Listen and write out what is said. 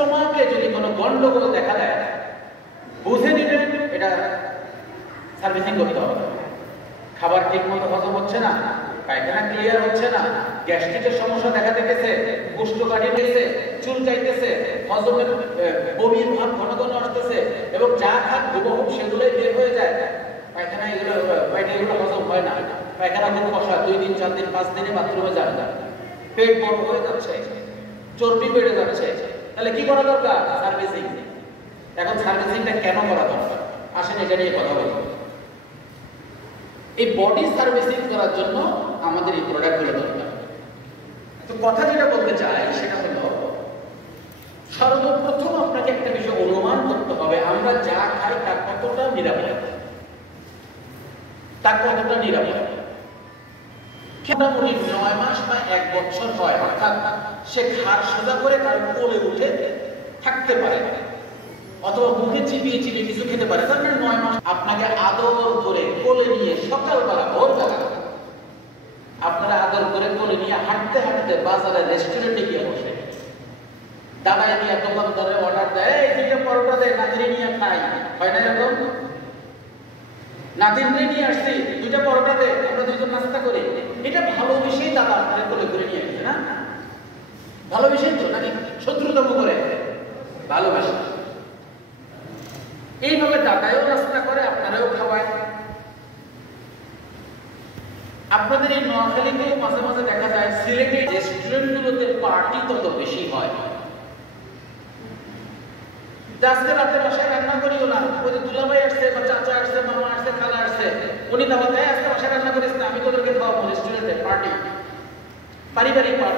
স্টোমাকে যদি কোনো গন্ডগোল দেখা দেয়, বুঝে নিবেন এটা সার্ভিসিং করতে হবে। খাবার ঠিক মতো হজম হচ্ছে না, পায়খানা ক্লিয়ার হচ্ছে না, গ্যাস্ট্রিকের সমস্যা দেখা দিতেছে, কোষ্ঠকাঠি দিতেছে, চুল চাইতেছে, হজমের বমির ভাব ঘন ঘন আসতেছে এবং যা খান হুবহু সেগুলোই বের হয়ে যায়। পায়খানা এগুলো হজম হয় না, পায়খানা খুব কষা, 2 দিন 4 দিন 5 দিনে বাথরুমে যান না, পেট বড় হয়ে যাচ্ছে, চর্বি বেড়ে যাচ্ছে, তাহলে কি করা দরকার? সার্ভিসিং। এখন সার্ভিসিংটা কেন করা দরকার? আসেন এটা নিয়ে কথা বলি। এই বডি সার্ভিসিং করার জন্য আমাদের এই প্রোডাক্টগুলো দরকার। তো কথা যেটা বলতে চাই সেটা হলো, সর্বপ্রথম আপনাকে একটা বিষয় অনুমান করতে হবে, আমরা যা খাই তার কতটা নিরাপদ, তার কতটা নিরাপদ। মোটামুটি 9 মাস বা 1 বছর হয়, অর্থাৎ সে ঘাড় সোজা করে তার কোলে উঠে থাকতে পারে, অথবা মুখে চিবিয়ে চিবিয়ে কিছু খেতে পারে, তার মানে 9 মাস। আপনাকে আদর করে কোলে নিয়ে সকালবেলা ভোরবেলা আপনারা আদর করে কোলে নিয়ে হাঁটতে হাঁটতে বাজারে রেস্টুরেন্টে গিয়ে বসে, দাদাই নিয়ে দোকানদারে অর্ডার দেয়, এই 2টা পরোটা দেয়, নাতিরে নিয়ে খাই, হয় না এরকম? নাতিরে নিয়ে আসছি, 2টা পরোটা দেয়, আমরা 2জন নাস্তা করি। এটা ভালোবেসেই দাদা আপনারা কোলে করে নিয়ে আসছে না? ভালোবেসেই তো, নাকি শত্রুতম করে? ভালোবেসে। এইভাবে দাদাও নাস্তা করে, আপনারাও খাওয়ায়। আপনাদের এই নোয়াখালীতেও মাঝে মাঝে দেখা যায় সিলেটের রেস্টুরেন্টগুলোতে পার্টি তত বেশি হয়। আজকে রাতে বাসায় রান্না করিও না, ওই যে দুলাভাই আসছে বা চাচা আসছে, মামা আসছে, খালা আসছে, উনি দাওয়াত দেয়, আজকে বাসায় রান্না করিস না, আমি তোদেরকে খাওয়াবো। রেস্টুরেন্টে পার্টি, পারিবারিক পার্টি।